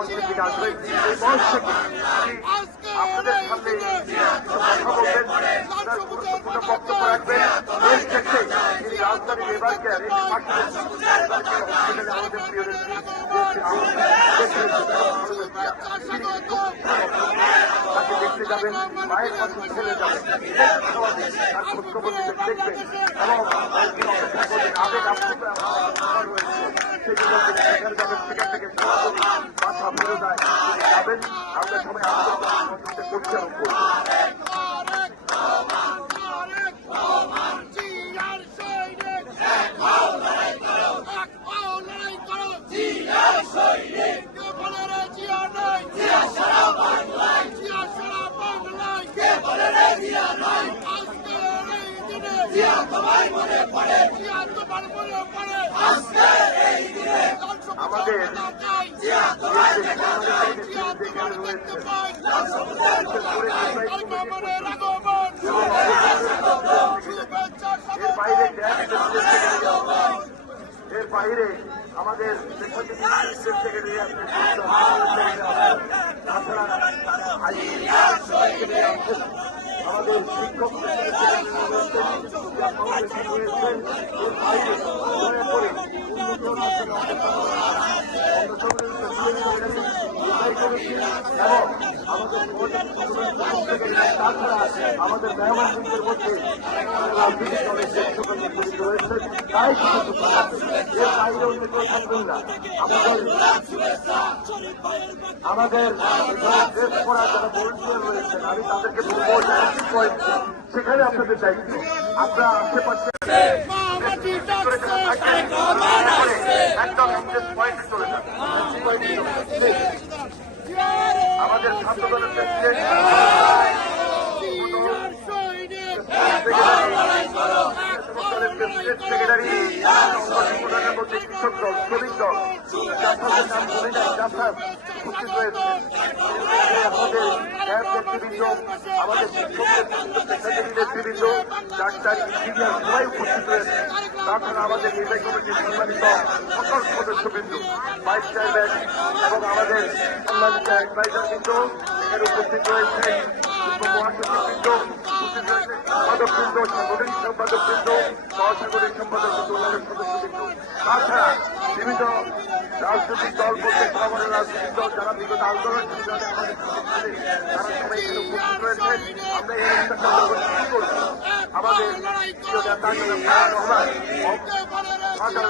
মঞ্চের দিকে আসবেন। এই মঞ্চ থেকে আপনাদের সামনে কথা বলবেন, তার গুরুত্বপূর্ণ বক্তব্য রাখবেন। এই ক্ষেত্রে তিনি রাজধানীর এবারকে হসপিটালে আমাদের প্রিয় নেত্রী তাকে দেখতে যাবেন, মায়ের কাছে ছেলে যাবেন, তার খোঁজখবর দেখবেন এবং অপেক্ষা করবেন। আবেগ আপ্লুত রয়েছে, সেজন্য তিনি সেখানে যাবেন। সেখান থেকে মাথা ফেলে যায় যাবেন। আমরা সবাই আত্মপরিচয় করতে হবে। আমাদের এর বাইরে আমাদের আমাদের শিক্ষক আমাদের মেহমানদের মধ্যে রাজনৈতিক দলের জড়িত রয়েছে, তাই এর বাইরে অন্য কেউ থাকবেন না। আমাদের ড্রেস পড়া যারা ভলেন্টিয়ার রয়েছেন, আমি তাদেরকে বলবো সেখানে আপনাদের দায়িত্ব। আমরা আশেপাশে একদম পয়েন্টে চলে যান। আমাদের ছাত্র দলের প্রেসিডেন্ট সেক্রেটারি সংগঠনের মধ্যে কৃষক দল, শ্রমিক দল, উপস্থিত রয়েছে। আমাদের নেতৃবৃন্দ, আমাদের শিক্ষক নেতৃবৃন্দ, ডাক্তার, ইঞ্জিনিয়ার সবাই উপস্থিত রয়েছে। তাছাড়া আমাদের নির্বাহী কমিটির সম্মানিত সকল সদস্যবৃন্দ, ভাইস চেয়ারম্যান এবং আমাদের সম্মানিত অ্যাডভাইজারবৃন্দ এখানে উপস্থিত রয়েছে। মহাসচিববৃন্দ উপস্থিত রয়েছে, সম্পাদকবৃন্দ, সাংগঠনিক সম্পাদকবৃন্দ, সহসাংগঠনিক সম্পাদকবৃন্দ, অন্যান্য সদস্যবৃন্দ। তাছাড়া বিভিন্ন রাজনৈতিক দল বলতে আমাদের রাজনৈতিক দল যারা বিগত আন্দোলন সংগ্রামে আমাদের তারা সবাই এখানে উপস্থিত রয়েছে। আমরা এই অনুষ্ঠানটা করছি আমাদের প্রিয় নেতা রহমান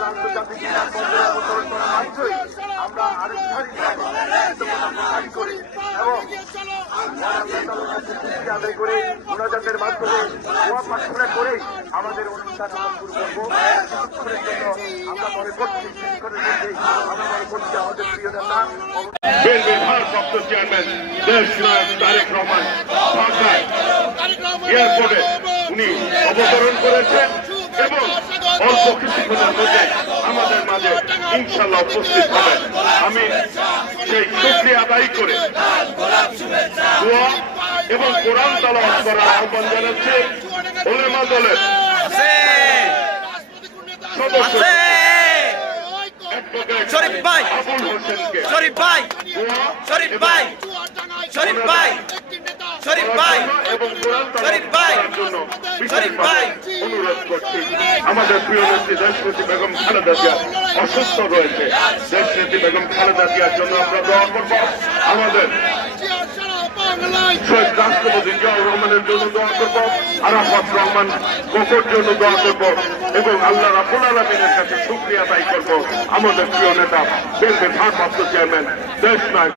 আন্তর্জাতিক বিমানবন্দরে অবতরণ করা মাত্রই আমরা আরেকখানি করি এবং আদায় করে মোনাজাতের মাধ্যমে দোয়া প্রার্থনা করেই আমাদের অনুষ্ঠান আমরা শুরু করবো। কিছুক্ষণের জন্য আমরা মনে করছি আমরা মনে করছি আমাদের প্রিয় নেতা বিএনপির ভারপ্রাপ্ত চেয়ারম্যান দেশ নায়ক তারেক রহমান ঢাকায় এয়ারপোর্টে উনি অবতরণ করেছেন এবং অল্প কিছুক্ষণের মধ্যে আমাদের মাঝে ইনশাল্লাহ উপস্থিত হবেন। আমি সেই শুকরিয়া আদায় করে দোয়া এবং কোরআন তেলাওয়াত করার আহ্বান জানাচ্ছি উলেমা দলের সদস্য শরীফ ভাই, আবুল হোসেনকে শরীফ ভাই, শরীফ ভাই, শরীফ ভাই, শরীফ ভাই, এবং কোরআন শরীফ ভাই, তেলাওয়াত করার জন্য শরীফ ভাই অনুরোধ করছি। আমাদের প্রিয় নেত্রী দেশনেত্রী বেগম খালেদা জিয়া অসুস্থ রয়েছে। দেশনেত্রী বেগম খালেদা জিয়ার জন্য আমরা দোয়া করব। আমাদের শহীদ রাষ্ট্রপতি জিয়াউর রহমানের জন্য দোয়া করব, আরাফাত রহমান কোকোর জন্য দোয়া করব এবং আল্লাহ রাব্বুল আলামিনের কাছে শুকরিয়া আদায় করব। আমাদের প্রিয় নেতা বিএনপির ভারপ্রাপ্ত চেয়ারম্যান দেশ নায়ক